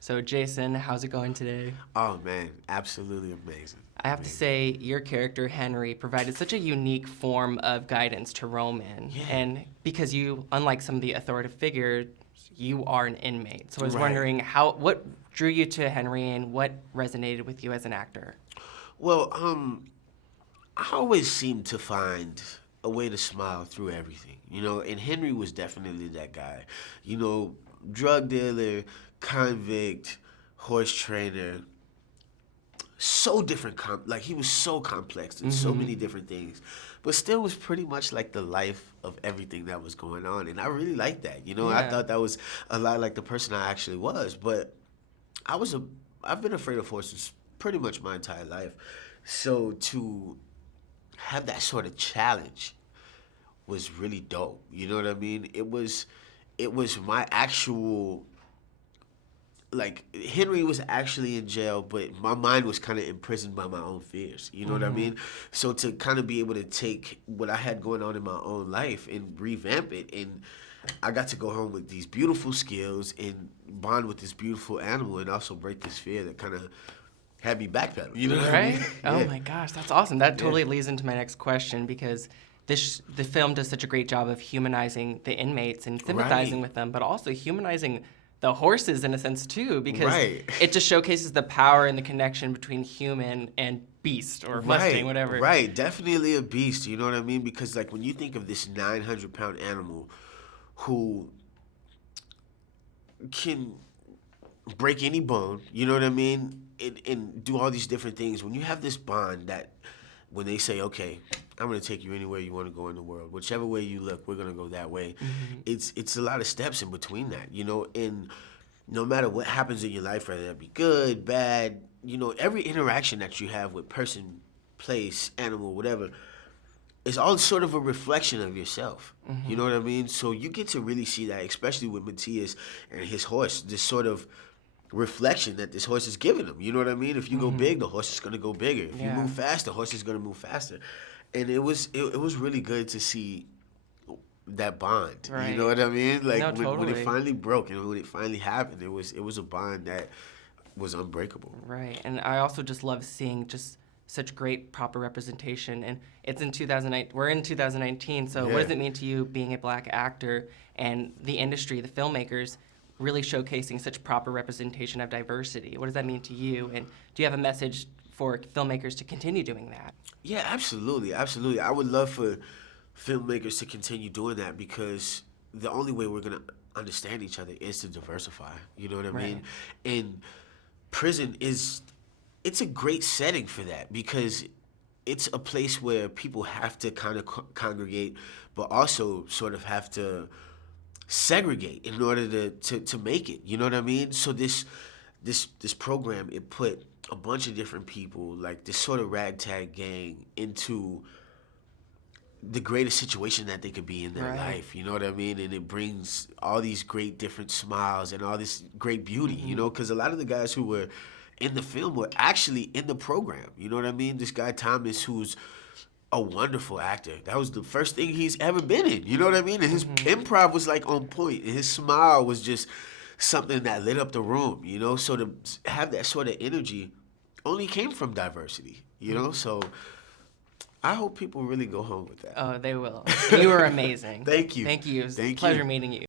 So, Jason, how's it going today? Oh man, absolutely amazing. I have to say, your character, Henry, provided such a unique form of guidance to Roman. Yeah. And because you, unlike some of the authoritative figures, you are an inmate. So I was Right. wondering what drew you to Henry and what resonated with you as an actor? Well, I always seem to find a way to smile through everything, and Henry was definitely that guy. Drug dealer, convict, horse trainer, so different, like he was so complex and so many different things, but still was pretty much like the life of everything that was going on, and I really liked that. I Yeah. thought that was a lot like the person I actually was, but I've been afraid of horses pretty much my entire life, so to have that sort of challenge was really dope. You know what I mean? It was my actual, like, Henry was actually in jail, but my mind was kind of imprisoned by my own fears. You know what I mean? So to kind of be able to take what I had going on in my own life and revamp it, and I got to go home with these beautiful skills and bond with this beautiful animal, and also break this fear that kind of had me backpedaling. You know what I Right? mean? Oh Yeah. my gosh, that's awesome. That totally leads into my next question because the film does such a great job of humanizing the inmates and sympathizing Right. with them, but also humanizing the horses in a sense too, because Right. it just showcases the power and the connection between human and beast or Mustang, whatever. Right, definitely a beast. You know what I mean? Because like when you think of this 900-pound animal who can break any bone, you know what I mean, and do all these different things. When you have this bond that, when they say, okay, I'm gonna take you anywhere you want to go in the world, whichever way you look, we're gonna go that way. It's a lot of steps in between that, and no matter what happens in your life, whether that be good, bad, every interaction that you have with person, place, animal, whatever, is all sort of a reflection of yourself. You know what I mean? So you get to really see that, especially with Matthias and his horse, this sort of reflection that this horse is giving him. You know what I mean? If you go big, the horse is gonna go bigger. If you Yeah. move fast, the horse is gonna move faster. And it was really good to see that bond. Right. You know what I mean? Like No, when it totally. finally broke and when it finally happened, it was a bond that was unbreakable. Right, and I also just love seeing just such great proper representation. And it's in 2009. We're in 2019. So what Yeah. does it mean to you being a black actor and the industry, the filmmakers, really showcasing such proper representation of diversity? What does that mean to you? And do you have a message for filmmakers to continue doing that? Yeah, absolutely, absolutely. I would love for filmmakers to continue doing that, because the only way we're gonna understand each other is to diversify. You know what I mean? And prison it's a great setting for that, because it's a place where people have to kind of congregate, but also sort of have to segregate in order to make it. You know what I mean? So this program, it put a bunch of different people, like this sort of ragtag gang, into the greatest situation that they could be in their Right. life. You know what I mean? And it brings all these great different smiles and all this great beauty. Because a lot of the guys who were in the film were actually in the program. You know what I mean? This guy Thomas, who's a wonderful actor. That was the first thing he's ever been in. You know what I mean? And his improv was like on point, and his smile was just something that lit up the room. So to have that sort of energy only came from diversity. So I hope people really go home with that. Oh, they will. You were amazing. Thank you. Thank you. It was a Thank pleasure you. meeting you.